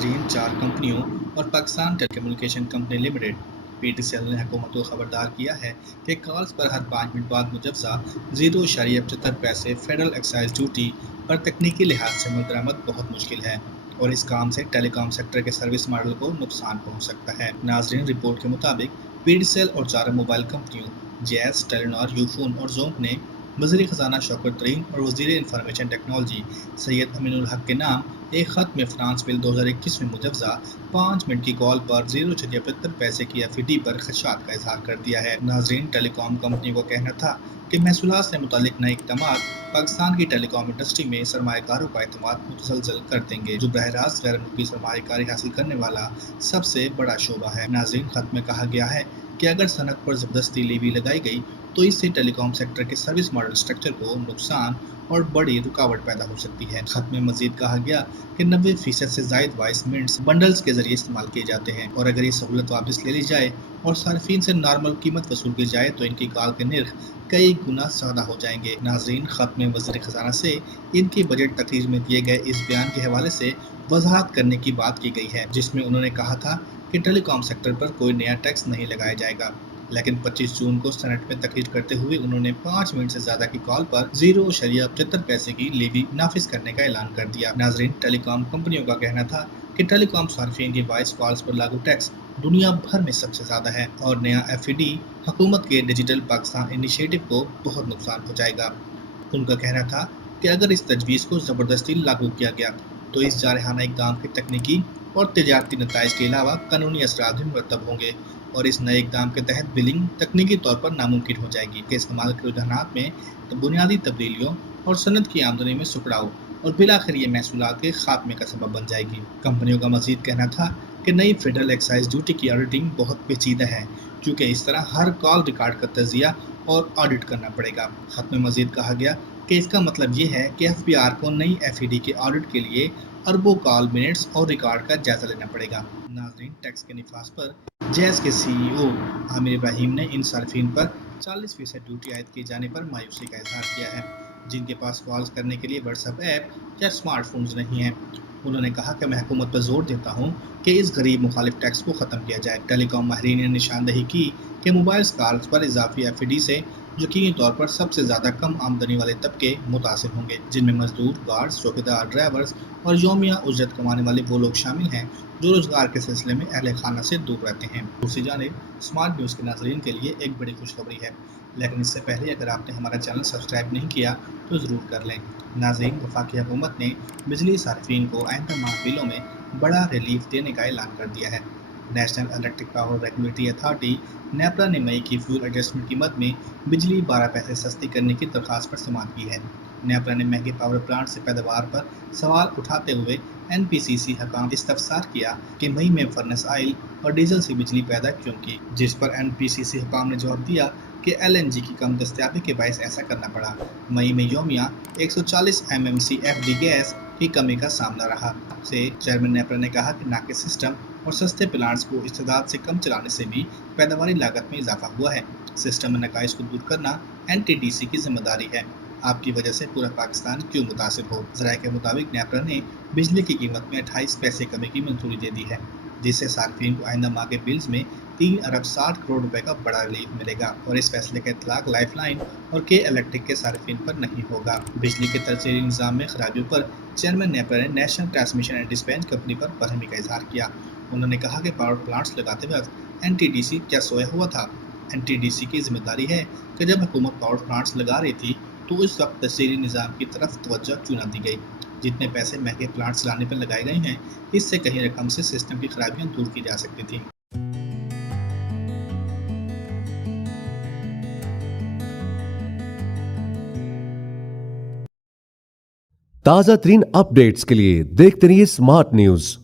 नाज़रीन, 4 कंपनियों और Pakistan telecommunication company limited (PTCL) ने हुकूमत को खबरदार किया है कि कॉल्स पर हर 5 मिनट बाद मुजवजा 0.75 पैसे फेडरल एक्साइज ड्यूटी पर तकनीकी लिहाज से मुद्रामद बहुत मुश्किल है और इस काम से टेलीकॉम सेक्टर के सर्विस मॉडल को नुकसान पहुंच सकता है। नाज़रीन, रिपोर्ट के मुताबिक पीटीसीएल और 4 मोबाइल कंपनियों जेएस, टेलीनॉर, यूफोन और जोंक ने वज़ीर ख़ज़ाना शौकत तरीन और वज़ीर इंफॉर्मेशन टेक्नोलॉजी सैयद अमीनुल हक के नाम एक ख़त में फ्रांस बिल 2021 में मुजवजा 5 मिनट की कॉल पर 0.75 पैसे की एफईडी पर खदशात का इजहार कर दिया है। नाज़रीन, टेलीकॉम कंपनी को कहना था कि महसूलात से मुतालिक नए इक़दामात पाकिस्तान की टेलीकॉम इंडस्ट्री में सरमायाकारों का एतमाद मुतसलसल कर देंगे, जो बरह रास्त गैर मुल्की सरमायाकारी हासिल करने वाला सबसे बड़ा शोबा है। नाज़रीन, ख़त में कहा गया है कि अगर सनत पर ज़बरदस्ती लेवी लगाई गई तो इससे टेलीकॉम सेक्टर के सर्विस मॉडल स्ट्रक्चर को नुकसान और बड़ी रुकावट पैदा हो सकती है। खत में मजीद कहा गया कि 90% से ज़ायद वॉइस मिनट्स बंडल्स के जरिए इस्तेमाल किए जाते हैं और अगर ये सहूलत वापस ले ली जाए और सार्फिन से नॉर्मल कीमत वसूल की जाए तो इनकी कॉल के निर्ख कई गुना ज़्यादा हो जाएंगे। नाज़रीन, खत में वज़ीर ख़ज़ाना से इनकी बजट तकरीर में दिए गए इस बयान के हवाले से वजाहत करने की बात की गई है, जिसमें उन्होंने कहा था कि टेलीकॉम सेक्टर पर कोई नया टैक्स नहीं लगाया जाएगा। लेकिन 25 जून को सेनेट में तकरीर करते हुए उन्होंने 5 मिनट से ज्यादा की कॉल पर 0.75 पैसे की लेवी नाफिज करने का ऐलान कर दिया। नाज़रीन, टेलीकॉम कंपनियों का कहना था कि टेलीकॉम सार्फिन की वॉइस कॉल्स पर लागू टैक्स दुनिया भर में सबसे ज्यादा है और नया एफईडी हुकूमत के डिजिटल पाकिस्तान इनिशिएटिव को बहुत नुकसान पहुंचाएगा। उनका कहना था कि अगर इस तजवीज़ को ज़बरदस्ती लागू किया गया तो इस जारहाना इक़दाम के तकनीकी और तजारती नताइज के अलावा कानूनी असरात भी मुरतब होंगे और इस नए इक़दाम के तहत बिलिंग तकनीकी तौर पर नामुमकिन हो जाएगी कि इस्तेमाल के रुझानात में बुनियादी तब्दीलियों और सनत की आमदनी में सुकड़ाव और बिलाखिर ये महसूलात के खात्मे का सबब बन जाएगी। कंपनियों का मजीद कहना था कि नई फेडरल एक्साइज ड्यूटी की ऑडिटिंग बहुत पेचीदा है, क्योंकि इस तरह हर कॉल रिकॉर्ड का तजिया और ऑडिट करना पड़ेगा। खत में मजीद कहा गया कि इसका मतलब ये है कि एफबीआर को नई एफईडी के ऑडिट के लिए अरबों कॉल मिनट्स और रिकॉर्ड का जायजा लेना पड़ेगा। नाज़रीन, टैक्स के निफाज पर जैज़ के सीईओ आमिर इब्राहिम ने इन सार्फिन पर 40% ड्यूटी आयद किए जाने पर मायूसी का इजहार किया है, जिनके पास कॉल्स करने के लिए व्हाट्सएप ऐप या स्मार्टफोन्स नहीं हैं। उन्होंने कहा कि मैं हुकूमत पर जोर देता हूँ कि इस गरीब मुखालिफ टैक्स को ख़त्म किया जाए। टेलीकॉम माहिरीन ने निशानदही की कि मोबाइल कॉल्स पर इजाफी एफईडी से यकीनी तौर पर सबसे ज़्यादा कम आमदनी वाले तबके मुतासिर होंगे, जिनमें मजदूर, गार्ड्स, चौकीदार, ड्राइवर्स और यौमिया उजरत कमाने वाले वो लोग शामिल हैं जो रोजगार के सिलसिले में अहले खाना से दूर रहते हैं। दूसरी जानिब स्मार्ट न्यूज़ के नाज़रीन के लिए एक बड़ी खुशखबरी है, लेकिन इससे पहले अगर आपने हमारा चैनल सब्सक्राइब नहीं किया तो ज़रूर कर लें। नाज़रीन, वफाकी हुकूमत ने बिजली सार्फिन को आइंदा माह बिलों में बड़ा रिलीफ देने का ऐलान कर दिया है। National electric power regulatory authority NEPRA ने मई की फ्यूल एडजस्टमेंट कीमत में बिजली 12 पैसे सस्ती करने की दरख्वास्त पर समाअत की है। नेपरा ने महंगे पावर प्लांट से पैदावार पर सवाल उठाते हुए एनपीसीसी हकाम इस्तफसार किया कि मई में फर्नेस ऑयल और डीजल से बिजली पैदा क्यों की, जिस पर एनपीसीसी हकाम ने जवाब दिया कि एलएनजी की कम दस्तयाबी के बायस ऐसा करना पड़ा। मई में यौमिया 140 MMCFD गैस की कमी का सामना रहा। से चेयरमैन नेपरा ने कहा कि नाके सिस्टम और सस्ते प्लांट्स को इस्तेदाद से कम चलाने से भी पैदावारी लागत में इजाफा हुआ है। सिस्टम में नकाइश को दूर करना एनटीडीसी की जिम्मेदारी है। आपकी वजह से पूरा पाकिस्तान क्यों मुतासिर हो। ज़राए के मुताबिक नेपरा ने बिजली की कीमत में 28 पैसे कमी की मंजूरी दे दी है, जिससे सार्फिन को आइंदा माह के बिल्स में 3 अरब 60 करोड़ रुपए का बड़ा रिलीफ मिलेगा और इस फैसले का इतलाक लाइफलाइन और के इलेक्ट्रिक के सार्फिन पर नहीं होगा। बिजली के तरजीही निज़ाम में खराबियों पर चेयरमैन नेपरा ने national transmission and dispatch company पर बरहमी का इजहार किया। उन्होंने कहा कि पावर प्लांट्स लगाते वक्त एनटीडीसी क्या सोया हुआ था। एनटीडीसी की जिम्मेदारी है कि जब हुकूमत पावर प्लांट्स लगा रही थी तो उस वक्त तस्सीरी निज़ाम की तरफ तवज्जो क्यों न दी गई। जितने पैसे महंगे प्लांट्स लाने पर लगाए गए हैं, इससे कहीं रकम से सिस्टम की खराबियां दूर की जा सकती थी। ताज़ा तरीन अपडेट्स के लिए देखते रहिए स्मार्ट न्यूज़।